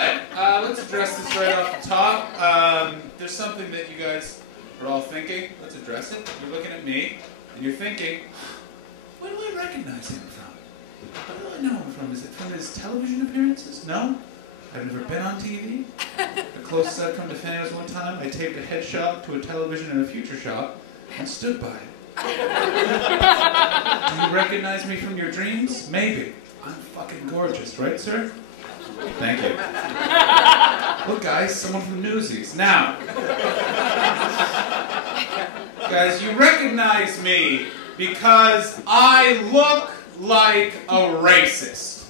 Let's address this right off the top. There's something that you guys are all thinking. Let's address it. You're looking at me, and you're thinking, where do I recognize him from? Where do I know him from? Is it from his television appearances? No? I've never been on TV. The closest I've come to fame was one time I taped a headshot to a television in a future shot and stood by it. Do you recognize me from your dreams? Maybe. I'm fucking gorgeous, right, sir? Thank you. Look, guys, someone from Newsies. Now, guys, you recognize me because I look like a racist.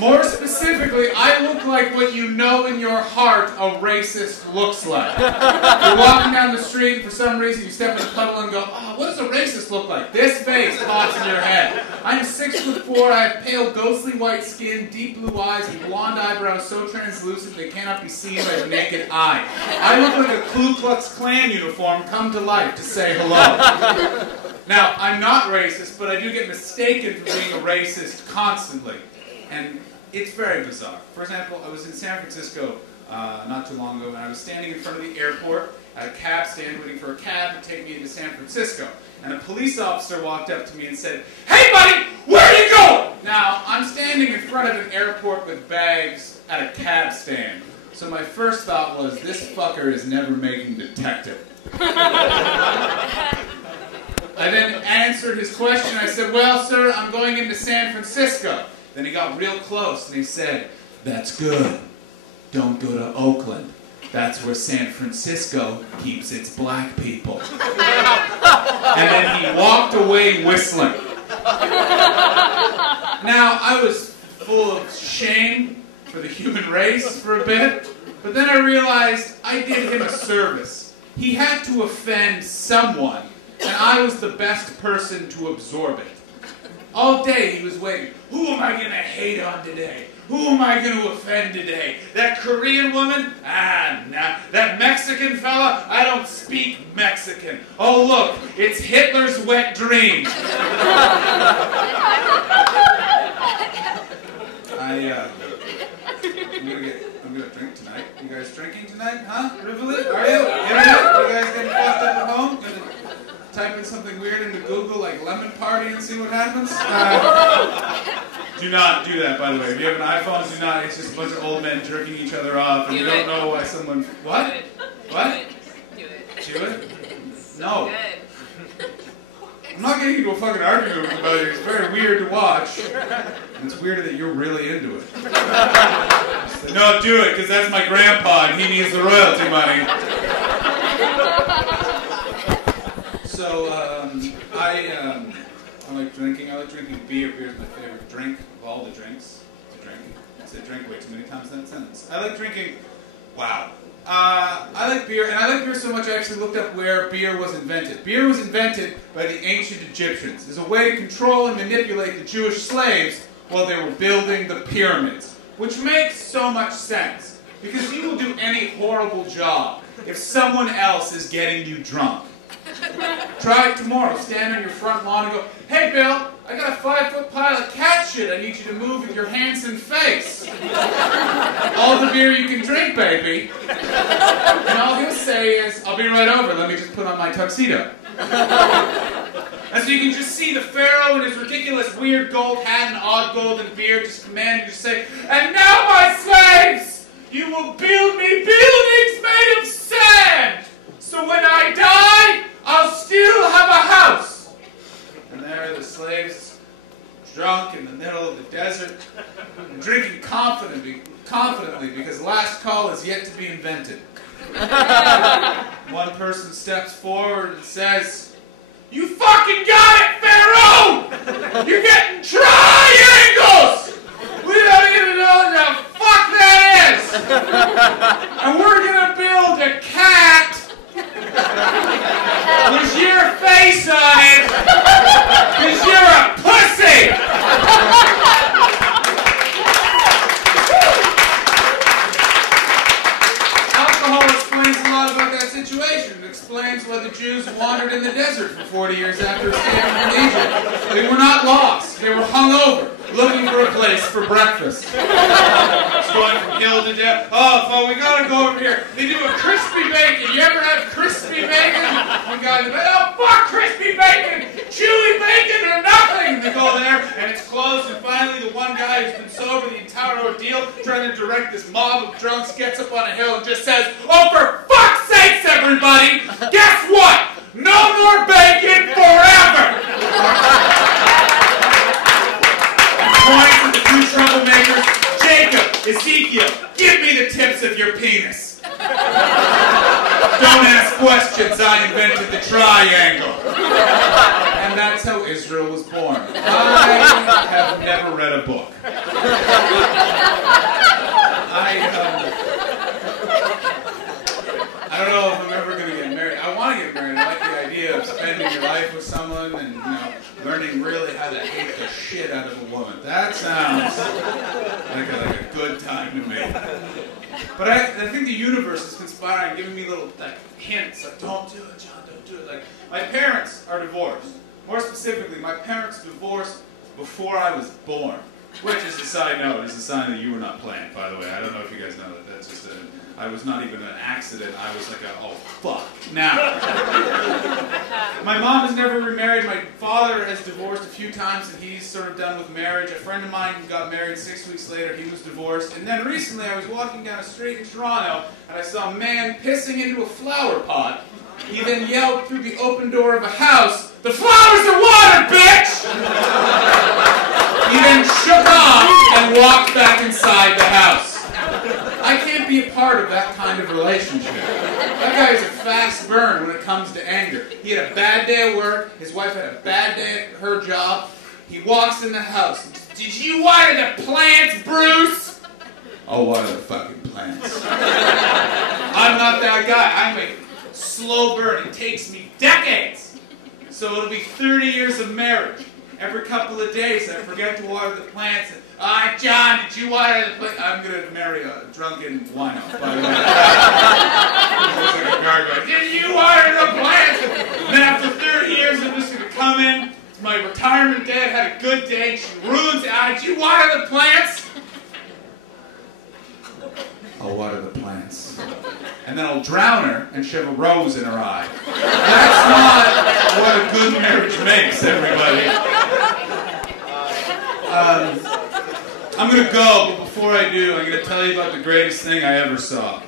More specifically, I look like what you know in your heart a racist looks like. You're walking down the street and for some reason you step in a puddle and go, oh, what does a racist look like? This face pops in your head. I'm 6'4", I have pale ghostly white skin, deep blue eyes, and blonde eyebrows so translucent they cannot be seen by the naked eye. I look like a Ku Klux Klan uniform come to life to say hello. Now, I'm not racist, but I do get mistaken for being a racist constantly. And it's very bizarre. For example, I was in San Francisco not too long ago, and I was standing in front of the airport at a cab stand waiting for a cab to take me into San Francisco. And a police officer walked up to me and said, "Hey buddy, where are you going?" Now, I'm standing in front of an airport with bags at a cab stand. So my first thought was, this fucker is never making detective. I then answered his question. I said, "Well, sir, I'm going into San Francisco." Then he got real close and he said, "That's good. Don't go to Oakland. That's where San Francisco keeps its black people." And then he walked away whistling. Now, I was full of shame for the human race for a bit, but then I realized I did him a service. He had to offend someone, and I was the best person to absorb it. All day he was waiting. Who am I going to hate on today? Who am I going to offend today? That Korean woman? Ah, nah. That Mexican fella? I don't speak Mexican. Oh, look, it's Hitler's wet dream. I'm gonna drink tonight. You guys drinking tonight? Huh? Rivoli? Are you? Internet? You guys getting fucked up at home? Type in something weird into Google like lemon party and see what happens? Do not do that, by the way. If you have an iPhone, do not. It's just a bunch of old men jerking each other off and you don't know why someone... What? What? Do it. Do it? No. I'm not getting into a fucking argument about it. It's very weird to watch. And it's weirder that you're really into it. No, do it, because that's my grandpa and he needs the royalty money. So, I like drinking. I like drinking beer. Beer is my favorite drink of all the drinks. To drink. I said drink way too many times in that sentence. I like drinking... Wow. I like beer, and I like beer so much I actually looked up where beer was invented. Beer was invented by the ancient Egyptians as a way to control and manipulate the Jewish slaves while they were building the pyramids. Which makes so much sense, because you will do any horrible job if someone else is getting you drunk. Try it tomorrow. Stand on your front lawn and go, "Hey Bill, I got a 5-foot pile of cat shit I need you to move with your hands and face. All the beer you can drink, baby." And all he'll say is, "I'll be right over, let me just put on my tuxedo." And so you can just see the Pharaoh in his ridiculous weird gold hat and odd golden beard just command you to say, "And now, my slaves, you will build me buildings made of sand, so when I die, I'll still have a house." And there are the slaves, drunk in the middle of the desert, and drinking confidently because last call is yet to be invented. One person steps forward and says, "You fucking got it, Pharaoh! You're getting triangles! We don't even know what the fuck that is! And we're gonna build a cat with your face on it, because you're a pussy!" Alcohol explains a lot about that situation. It explains why the Jews wandered in the desert for 40 years after escaping from Egypt. They were not lost. They were hungover. looking for a place for breakfast. It's going from hill to dale. Oh, we gotta go over here. They do a crispy bacon. You ever have crispy bacon? We gotta, oh, fuck crispy bacon! Chewy bacon or nothing! They go there, and it's closed, and finally the one guy who's been sober the entire ordeal, trying to direct this mob of drunks, gets up on a hill and just says, oh, for fuck's sakes, everybody! Guess what? No more bacon forever! And points at the two troublemakers, Jacob, Ezekiel, give me the tips of your penis. Don't ask questions, I invented the triangle. And that's how Israel was born. I have never read a book. I don't know if I'm ever going to get married. I want to get married. I like the idea of spending your life with someone and, learning really how to hate the shit out of a woman. That sounds like a good time to me. But I think the universe is conspiring, giving me little hints, like, don't do it, John, don't do it. Like, my parents are divorced. More specifically, my parents divorced before I was born. Which, as a side note, is a sign that you were not planned, by the way. I don't know if you guys know that. That's just I was not even an accident. I was like oh, fuck. Now. My mom has never remarried. My father has divorced a few times, and he's sort of done with marriage. A friend of mine who got married 6 weeks later, he was divorced. And then recently, I was walking down a street in Toronto, and I saw a man pissing into a flower pot. He then yelled through the open door of a house, "The flowers are water, bitch!" He then shook off and walked back inside the house. I can't be a part of that kind of relationship. That guy is a fast burn when it comes to anger. He had a bad day at work. His wife had a bad day at her job. He walks in the house. "Did you water the plants, Bruce?" "I'll water the fucking plants." I'm not that guy. I'm a slow burn. It takes me decades. So it'll be 30 years of marriage. Every couple of days I forget to water the plants. John, did you water the plants? I'm going to marry a drunken wino, by the way. Looks like a gargoyle. "Did you water the plants?" And then after 30 years I'm just going to come in. It's my retirement day. I had a good day. She ruins it. "Did you water the plants?" "I'll water the plants." And then I'll drown her and shove a rose in her eye. That's not what a good marriage makes, everybody. I'm going to go, but before I do, I'm going to tell you about the greatest thing I ever saw.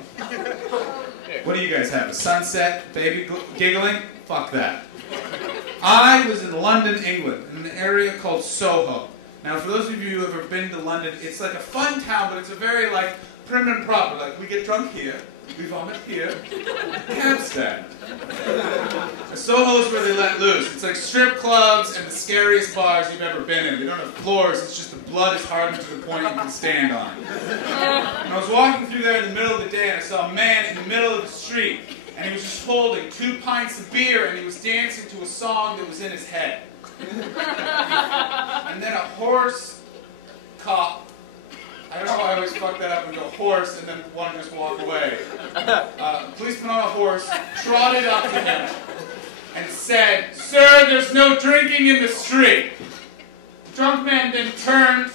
What do you guys have? A sunset? Baby giggling? Fuck that. I was in London, England, in an area called Soho. Now, for those of you who have ever been to London, it's like a fun town, but it's a very, prim and proper. Like, we get drunk here, we vomit here, cab stand. Soho's where they let loose. It's like strip clubs and the scariest bars you've ever been in. They don't have floors, it's just the blood is hardened to the point you can stand on it. And I was walking through there in the middle of the day and I saw a man in the middle of the street and he was just holding 2 pints of beer and he was dancing to a song that was in his head. And then a horse cop, I don't know why I always fuck that up and go horse and then want to just walk away. Policeman on a horse trotted up to him and said, "Sir, there's no drinking in the street." The drunk man then turned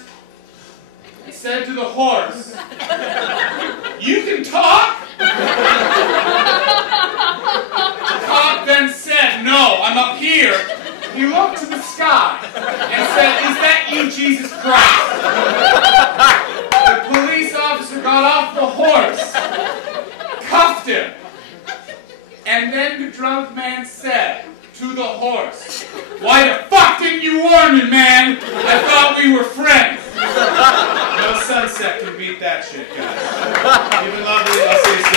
and said to the horse, "You can talk?" The cop then said, "No, I'm up here." He looked to the sky and said, "Is that you, Jesus Christ?" The police officer got off the horse, cuffed him, and then the drunk man said to the horse, "Why the fuck didn't you warn me, man? I thought we were friends." No sunset can beat that shit, guys. You've been lovely. I'll see you soon.